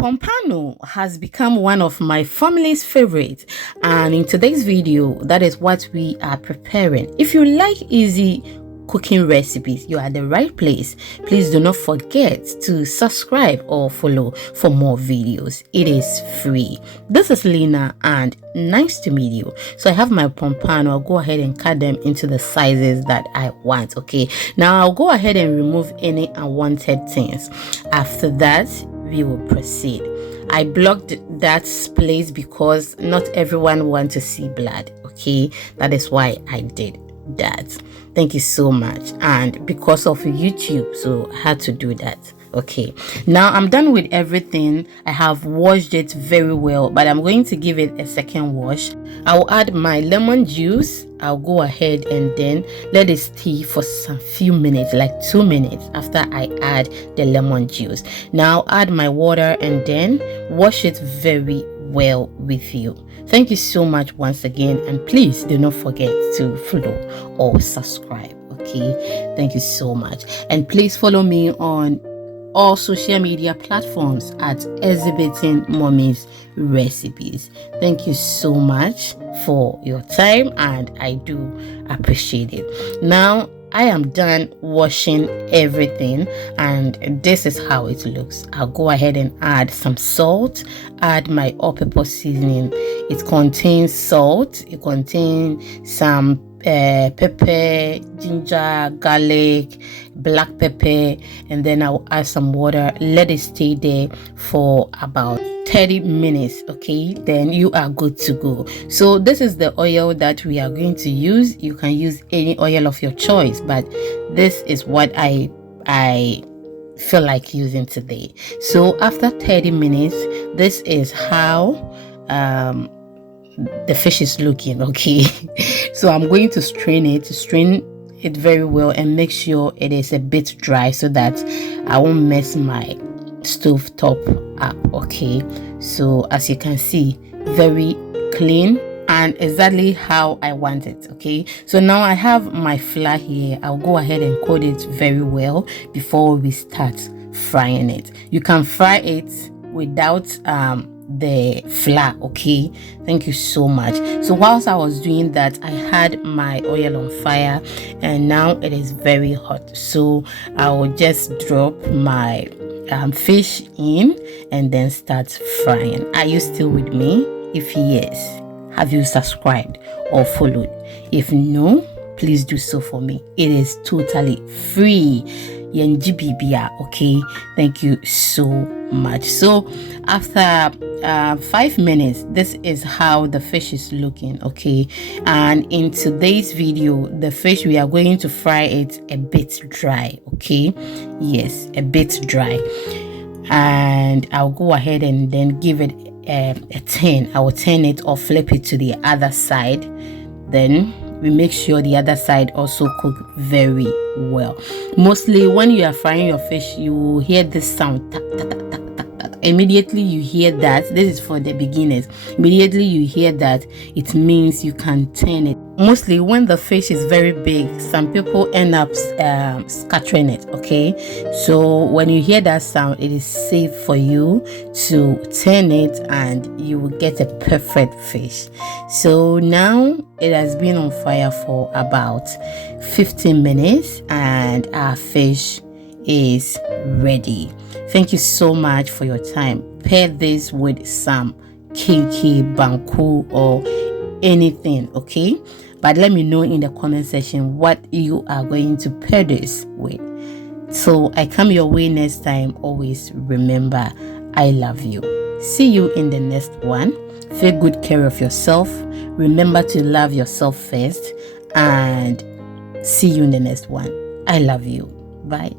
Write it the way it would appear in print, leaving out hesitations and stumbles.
Pompano has become one of my family's favorites, and in today's video, that is what we are preparing. If you like easy cooking recipes, you are at the right place. Please do not forget to subscribe or follow for more videos. It is free. This is Lena, and nice to meet you. So I have my pompano. I'll go ahead and cut them into the sizes that I want. Okay, now I'll go ahead and remove any unwanted things. After that, we will proceed. I blocked that place because not everyone wants to see blood. Okay, that is why I did that. Thank you so much. And because of YouTube, so I had to do that. Okay, now I'm done with everything. I have washed it very well, but I'm going to give it a second wash. I'll add my lemon juice. I'll go ahead and then let it steep for some few minutes, like 2 minutes after I add the lemon juice. Now I'll add my water and then wash it very well with you. Thank you so much once again, and please do not forget to follow or subscribe. Okay, thank you so much, and please follow me on all social media platforms at Exhibiting Mommy's Recipes. Thank you so much for your time, and I do appreciate it. Now I am done washing everything, and this is how it looks. I'll go ahead and add some salt, add my all-purpose seasoning. It contains salt, it contains some pepper, ginger, garlic, black pepper, and then I'll add some water. Let it stay there for about 30 minutes. Okay, then you are good to go. So this is the oil that we are going to use. You can use any oil of your choice, but this is what I feel like using today. So after 30 minutes, this is how the fish is looking. Okay, so I'm going to strain it very well and make sure it is a bit dry so that I won't mess my stove top up. Okay, so as you can see, very clean and exactly how I want it. Okay, so now I have my flour here. I'll go ahead and coat it very well before we start frying it. You can fry it without the flour. Okay, thank you so much. So whilst I was doing that, I had my oil on fire, and now it is very hot, so I will just drop my fish in and then start frying. Are you still with me? If yes, have you subscribed or followed? If no, please do so for me. It is totally free. Okay, thank you so much. So after 5 minutes, this is how the fish is looking. Okay, and in today's video, the fish, we are going to fry it a bit dry. Okay, yes, a bit dry, and I'll go ahead and then give it a turn. I will turn it or flip it to the other side. Then we make sure the other side also cook very well. Mostly when you are frying your fish, you will hear this sound. Tak, tak, tak, tak, tak, tak. Immediately you hear that. This is for the beginners. Immediately you hear that, it means you can turn it. Mostly when the fish is very big, some people end up scattering it. Okay, so when you hear that sound, it is safe for you to turn it and you will get a perfect fish. So now it has been on fire for about 15 minutes and our fish is ready. Thank you so much for your time. Pair this with some kinky banku or anything. Okay, but let me know in the comment section what you are going to pair this with. So I come your way next time. Always remember, I love you. See you in the next one. Take good care of yourself. Remember to love yourself first, and see you in the next one. I love you. Bye.